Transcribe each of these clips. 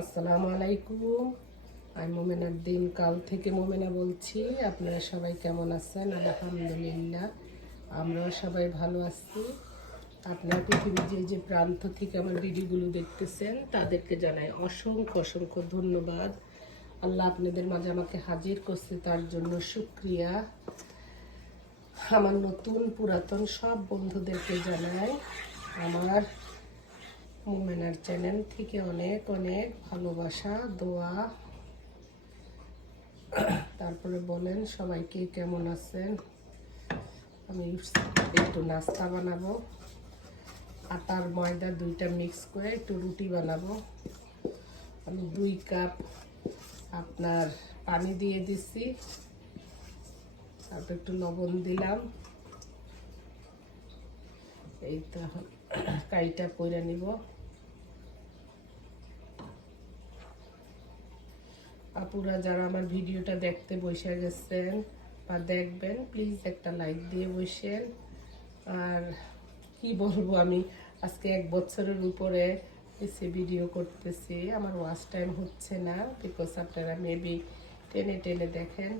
আসসালামু আলাইকুম। আমি মোমেনার দিন কাল থেকে মোমেনা বলছি। আপনারা সবাই কেমন আছেন? আলহামদুলিল্লাহ। আমরাও সবাই ভালো আছি। আপনার পৃথিবীর যে যে প্রান্ত থেকে আমার ভিডিওগুলো দেখতেছেন, তাদেরকে জানাই অসংখ্য অসংখ্য ধন্যবাদ। আল্লাহ আপনাদের মাঝে আমাকে হাজির করছে, তার জন্য শুক্রিয়া। আমার নতুন পুরাতন সব বন্ধুদেরকে জানাই, আমার মোমেনার চ্যানেল থেকে অনেক অনেক ভালোবাসা, দোয়া। তারপরে বলেন সবাইকে কেমন আছেন? আমি একটু নাস্তা বানাবো আটার ময়দা দুইটা মিক্স করে একটু রুটি বানাবো। আমি দুই কাপ আপনার পানি দিয়ে দিছি। তারপর একটু লবণ দিলাম। এই তো, কাইটা করে নিব। আপুরা যারা আমার ভিডিওটা দেখতে বসে গেছেন বা দেখবেন প্লিজ একটা লাইক দিয়ে বসেন। আর কি বলব আমি, আজকে এক বছরের উপরে এসে ভিডিও করতেছি। আমার ওয়াচ টাইম হচ্ছে না বিকজ আপনারা মেবি টেনে টেনে দেখেন।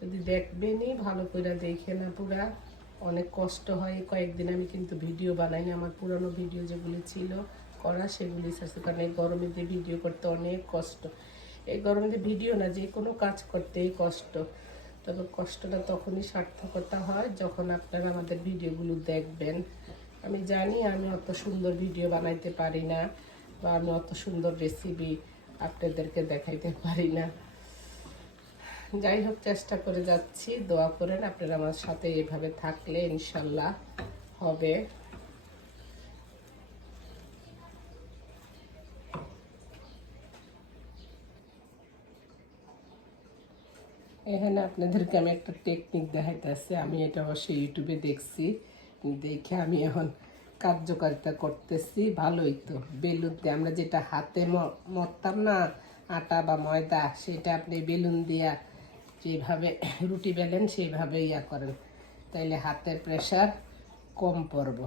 যদি দেখবেনই, ভালো করে দেখে না পুরা অনেক কষ্ট হয়। কয়েকদিন আমি কিন্তু ভিডিও বানাইনি। আমার পুরনো ভিডিও যেগুলি ছিল, করা সেগুলি কারণ এই গরমে দিয়ে ভিডিও করতে অনেক কষ্ট। এই গরমে ভিডিও না, যে কোনো কাজ করতেই কষ্ট। তবে কষ্টটা তখনই সার্থকতা হয় যখন আপনারা আমাদের ভিডিওগুলো দেখবেন। আমি জানি আমি অত সুন্দর ভিডিও বানাইতে পারি না বা আমি অত সুন্দর রেসিপি আপনাদেরকে দেখাইতে পারি না। যাই হোক চেষ্টা করে যাচ্ছি। দোয়া করেন আপনারা আমার সাথে এভাবে থাকলে ইনশাল্লাহ হবে। এখানে আপনাদেরকে আমি একটা টেকনিক দেখাইতেছি। আমি এটা অবশ্যই ইউটিউবে দেখছি। দেখে আমি এখন কার্যকারিতা করতেছি। ভালোই তো। বেলুন দিয়ে আমরা যেটা হাতে মরতাম না, আটা বা ময়দা, সেটা আপনি বেলুন দিয়া যেভাবে রুটি বেলেন সেইভাবে ইয়া করেন। তাইলে হাতের প্রেশার কম পড়ব।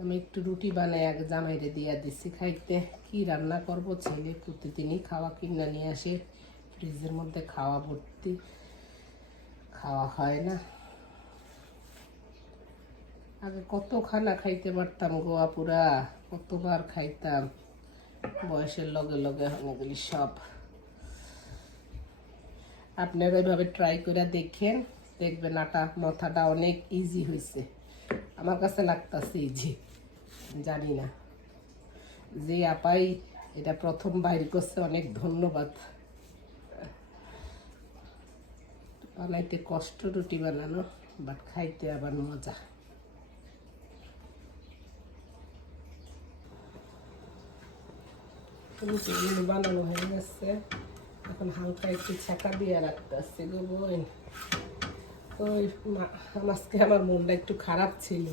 আমি একটু রুটি বানাই, এক জামাইরে দিয়া দিচ্ছি খাইতে। কি রান্না করব? ছেলে প্রতিদিনই খাওয়া কিনা নিয়ে আসে। ফ্রিজের মধ্যে খাওয়া ভর্তি। খাওয়া হয় না। আগে কত খানা খাইতে পারতাম গোয়া পুরা কতবার খাইতাম। বয়সের লগে লগে এখন সব। আপনারা ওইভাবে ট্রাই করে দেখেন। দেখবেন আটা, মাথাটা অনেক ইজি হয়েছে আমার কাছে লাগতেছে ইজি জানি না যে আপাই এটা প্রথম বাইর করছে, অনেক ধন্যবাদ। বানাইতে কষ্ট রুটি বানানো বাট খাইতে আবার মজা। বানানো হয়ে গেছে। এখন হালকা একটু ছাকা দিয়ে গো বোন ওই মা- আজকে আমার মনটা একটু খারাপ ছিল।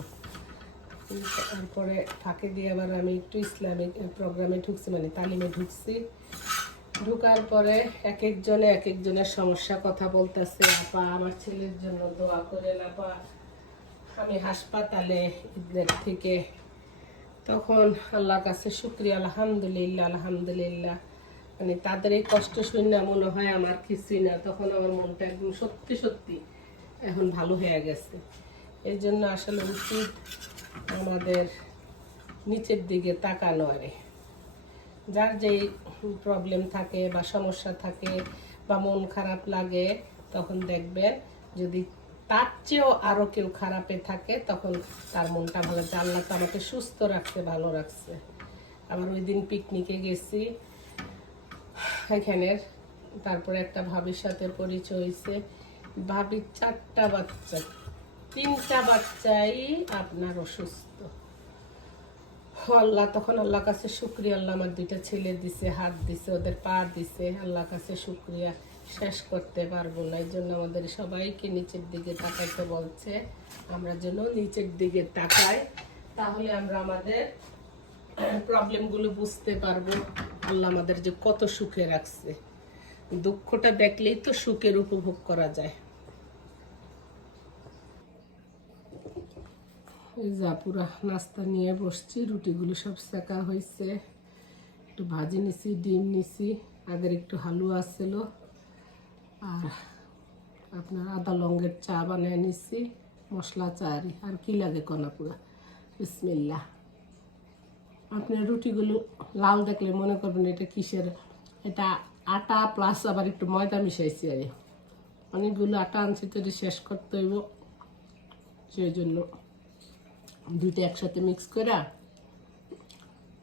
তারপরে ফাঁকে দিয়ে আবার আমি একটু ইসলামিক প্রোগ্রামে ঢুকছি মানে তালিমে ঢুকছি। ঢুকার পরে এক একজনে এক একজনের সমস্যা কথা বলতেছে, আপা, আমার ছেলের জন্য দোয়া করেন, আপা। আমি হাসপাতালে ঈদের থেকে। তখন আল্লাহর কাছে শুক্রিয়া, আলহামদুলিল্লাহ আলহামদুলিল্লাহ। মানে তাদের এই কষ্ট শুনে মনে হয় আমার কিছুই না। তখন আমার মনটা একদম সত্যি সত্যি এখন ভালো হয়ে গেছে। এই জন্য আসলে উচিত আমাদের নিচের দিকে তাকানো আরে। যার যেই প্রবলেম থাকে বা সমস্যা থাকে বা মন খারাপ লাগে, তখন দেখবেন যদি তার চেয়েও আরও কেউ খারাপে থাকে, তখন তার মনটা ভালো আল্লাহ তো আমাকে সুস্থ রাখছে ভালো রাখছে। আবার ওই দিন পিকনিকে গেছি। এখানের তারপরে একটা ভাবির সাথে পরিচয় হয়েছে। ভাবির চারটা বাচ্চা। তিনটা বাচ্চাই আপনার অসুস্থ। আল্লাহ, তখন আল্লাহ কাছে শুক্রিয়া, আল্লাহ আমার দুইটা ছেলে দিছে, হাত দিছে, ওদের পা দিছে আল্লাহর কাছে শুক্রিয়া। শেষ করতে পারব না, এই জন্য আমাদের সবাইকে নিচের দিকে তাকাইতে বলছে, আমরা যেন নিচের দিকে তাকাই, তাহলে আমরা আমাদের প্রবলেমগুলো বুঝতে পারব। আল্লাহ আমাদের যে কত সুখে রাখছে। দুঃখটা দেখলেই তো সুখের উপভোগ করা যায়। যা পুরা নাস্তা নিয়ে বসছি, রুটিগুলো সব সেকা হয়েছে একটু ভাজি নিছি, ডিম নিছি, আগের একটু হালুয়া আসছিল। আর আপনার আদা লঙ্গের চা বানিয়ে নিছি, মশলা চা। আর কি লাগে কনা পুরা বিসমিল্লা আপনার রুটিগুলো লাল দেখলে মনে করবেন এটা কিসের? এটা আটা প্লাস আবার একটু ময়দা মিশাইছি আর অনেকগুলো আটা আনছি তো শেষ করতে হইব। সেই জন্য দুইটা একসাথে মিক্স করে,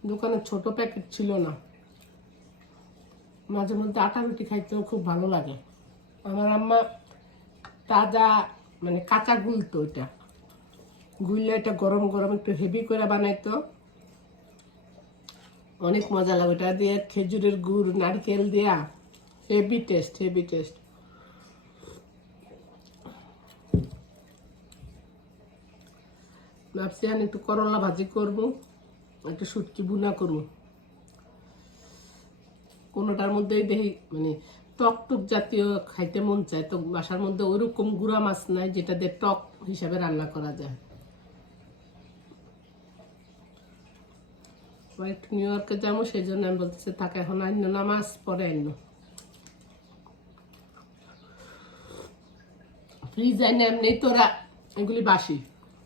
দোকানে ছোট প্যাকেট ছিল না। মাঝে মধ্যে আটা রুটি খাইতেও খুব ভালো লাগে। আমার আম্মা তাজা মানে কাঁচা গুলতো এটা। গুললে এটা গরম গরম একটু হেভি করে বানাইতো। অনেক মজা লাগে ওটা দিয়ে, খেজুরের গুড়, নারকেল দেয়া। হেভি টেস্ট হেভি টেস্ট ভাবছি আমি একটু করলা ভাজি করব, একটু শুটকি বুনা করব। কোনোটার মধ্যেই দেখি মানে টক টক জাতীয় খাইতে মন চায়, তো বাসার মধ্যে ওইরকম গুঁড়া মাছ নাই যেটা দিয়ে টক হিসাবে রান্না করা যায়। একটু নিউ ইয়র্কে যাব, সেই জন্য আমি বলতেছি তাকে এখন আইন নামাজ পরে আইন ফ্রিজ আইনে এমনি তোরা এগুলি বাসি।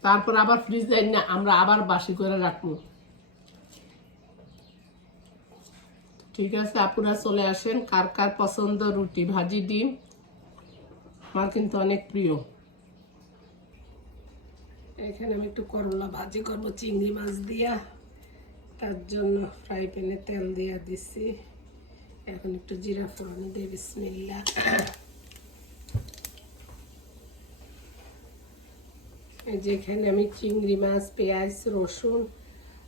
তারপর আবার ফ্রিজ আইনে আমরা আবার বাসি করে রাখব। ঠিক আছে, আপুরা চলে আসেন। কার কার পছন্দ রুটি, ভাজি, ডিম? আমার কিন্তু অনেক প্রিয়। এখানে আমি একটু করলা ভাজি করব, চিংড়ি মাছ দিয়া। তার জন্য ফ্রাই প্যানে তেল দিয়ে দিছি। এখন একটু জিরা ফোড়ন দিয়ে বিসমিল্লা এই যে এখানে আমি চিংড়ি মাছ, পেঁয়াজ, রসুন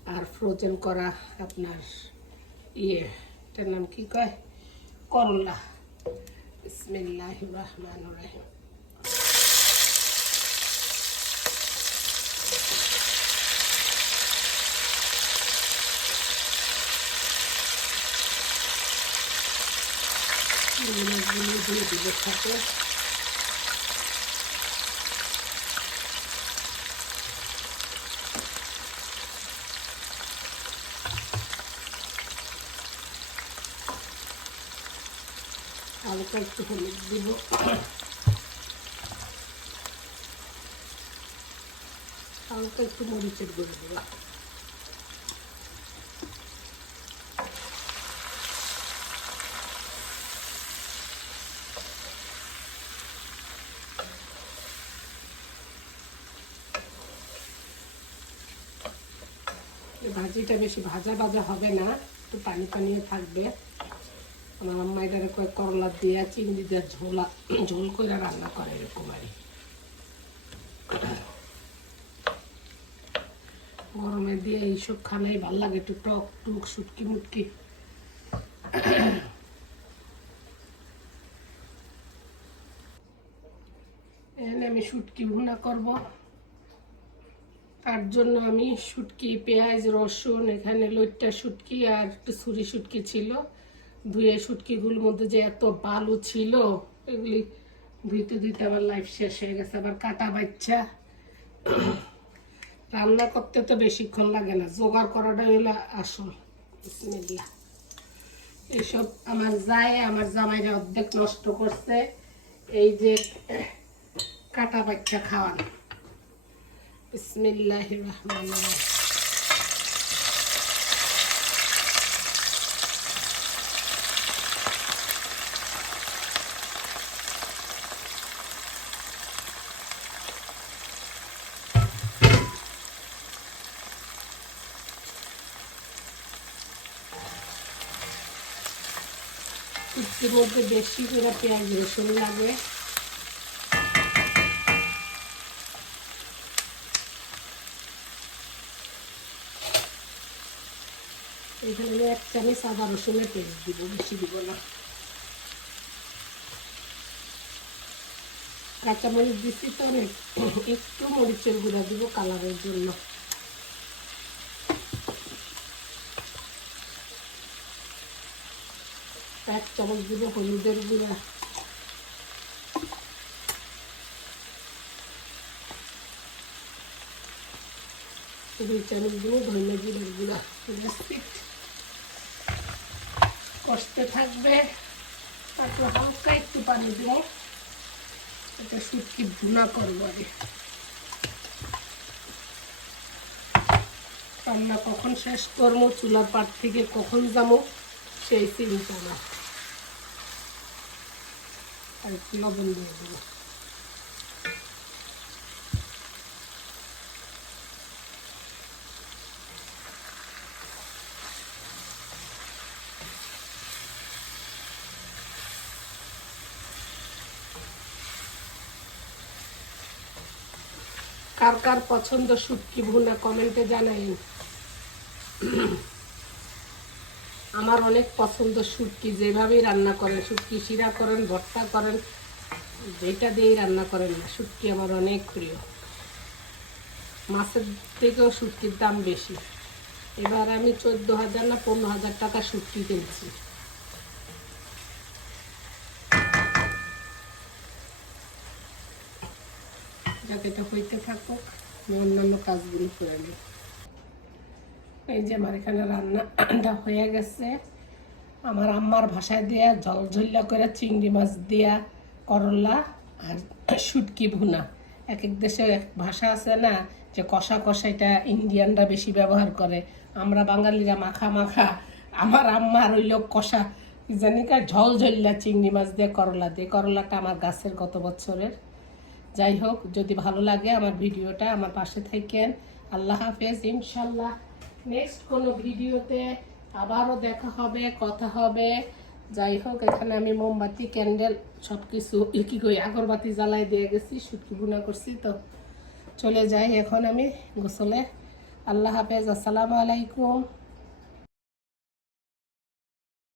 আর ফ্রোজেন করা আপনার ইয়ে এটার নাম কি কয়? করলা। বিসমিল্লাহ রহমান রাহিম। দিয়ে থাকে হালকা একটু হলুদ দিব। হালকা একটু মরিচের গুঁড়ো দেবো। ভাজিটা বেশি ভাজা ভাজা হবে না, একটু পানি পানিও থাকবে। আমার আম্মা এটারে কয়েক করলা দিয়ে, চিংড়ি দিয়ে ঝোলা, ঝোল করে রান্না করে এরকম আর গরমে দিয়ে এইসব খানাই ভালো লাগে, একটু টক, টুক শুটকি মুটকি। এখানে আমি শুটকি ভুনা করব। তার জন্য আমি শুটকি পেঁয়াজ, রসুন, এখানে লইট্টা শুটকি আর একটু ছুরি শুটকি ছিল। ধুয়ে শুটকিগুলোর মধ্যে যে এত বালু ছিল, এগুলি ধুইতে ধুইতে আবার লাইফ শেষ হয়ে গেছে। আবার কাটা বাচ্চা। রান্না করতে তো বেশিক্ষণ লাগে না। জোগাড় করাটা হইল আসল। এইসব আমার যায়, আমার জামাইরা অর্ধেক নষ্ট করছে। এই যে কাটা বাচ্চা খাওয়ানো। বিসমিল্লাহ রহমান শুটকির মধ্যে বেশি করে পেঁয়াজ রসুন লাগে এখানে এক চামচ আদা রসুনের দিব, বেশি দিব না। কাঁচামরিচ দিচ্ছি তো একটু মরিচের গুঁড়া দিব কালারের জন্য। এক চামচ দিব হলুদের গুঁড়া। দুই চামচ দিব ধনে জিরের গুঁড়া। কষতে থাকবে। তারপর হালকা একটু পানি এটা শুটকি করব আগে। রান্না কখন শেষ করব? চুলার পাট থেকে কখন যাব? সেই চিন্তা না। কার কার পছন্দ শুটকি ভুনা কমেন্টে জানাইন আমার অনেক পছন্দ শুটকি, যেভাবেই রান্না করেন, শুটকি শিরা করেন, ভর্তা করেন, যেটা দিয়েই রান্না করেন না। শুটকি আমার অনেক প্রিয়। মাছের থেকেও শুটকির দাম বেশি। এবার আমি চোদ্দ হাজার না পনেরো হাজার টাকা শুটকি কিনছি। যাতে এটা হইতে থাকুক অন্যান্য কাজগুলো করে নিই এই যে আমার এখানে রান্নাটা হয়ে গেছে। আমার আম্মার ভাষায় দিয়া, জল ঝল্লা করে চিংড়ি মাছ দিয়া, করলা আর শুটকি ভুনা। এক এক দেশে এক ভাষা আছে না, যে কষা কষা এটা ইন্ডিয়ানরা বেশি ব্যবহার করে। আমরা বাঙালিরা মাখা মাখা আমার আম্মার ওই লোক কষা, কি জানি কা, ঝল ঝল্লা চিংড়ি মাছ দিয়ে, করলা দিয়ে। করলাটা আমার গাছের গত বছরের। যাই হোক, যদি ভালো লাগে আমার ভিডিওটা আমার পাশে থাকেন। আল্লাহ হাফেজ, ইনশাল্লাহ। নেক্সট কোনো ভিডিওতে আবারও দেখা হবে, কথা হবে। যাই হোক, এখানে আমি মোমবাতি, ক্যান্ডেল সব কিছু কি করি আগরবাতি জ্বালাই দিয়ে গেছি সুটকি গুণা করছি। তো চলে যাই এখন আমি গোসলে। আল্লাহ হাফেজ, আসসালামু আলাইকুম।